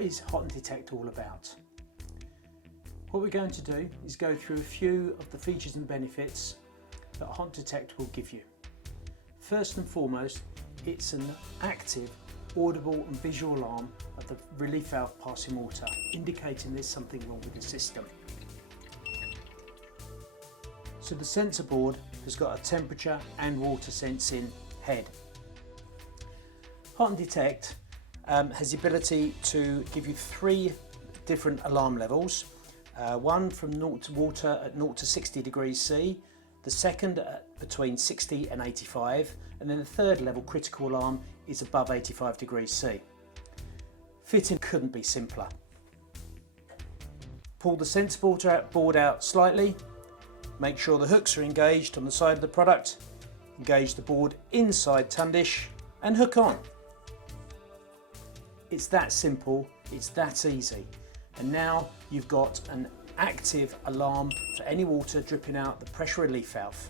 What is Hotun Detect all about? What we're going to do is go through a few of the features and benefits that Hotun Detect will give you. First and foremost, it's an active, audible and visual alarm of the relief valve passing water, indicating there's something wrong with the system. So the sensor board has got a temperature and water sensing head. Hotun Detect has the ability to give you 3 different alarm levels. One from 0 to water at 0 to 60 degrees C, the second at between 60 and 85, and then the third level critical alarm is above 85 degrees C. Fitting couldn't be simpler. Pull the sensor board out slightly, make sure the hooks are engaged on the side of the product, engage the board inside tundish and hook on. It's that simple, it's that easy. And now you've got an active alarm for any water dripping out the pressure relief valve.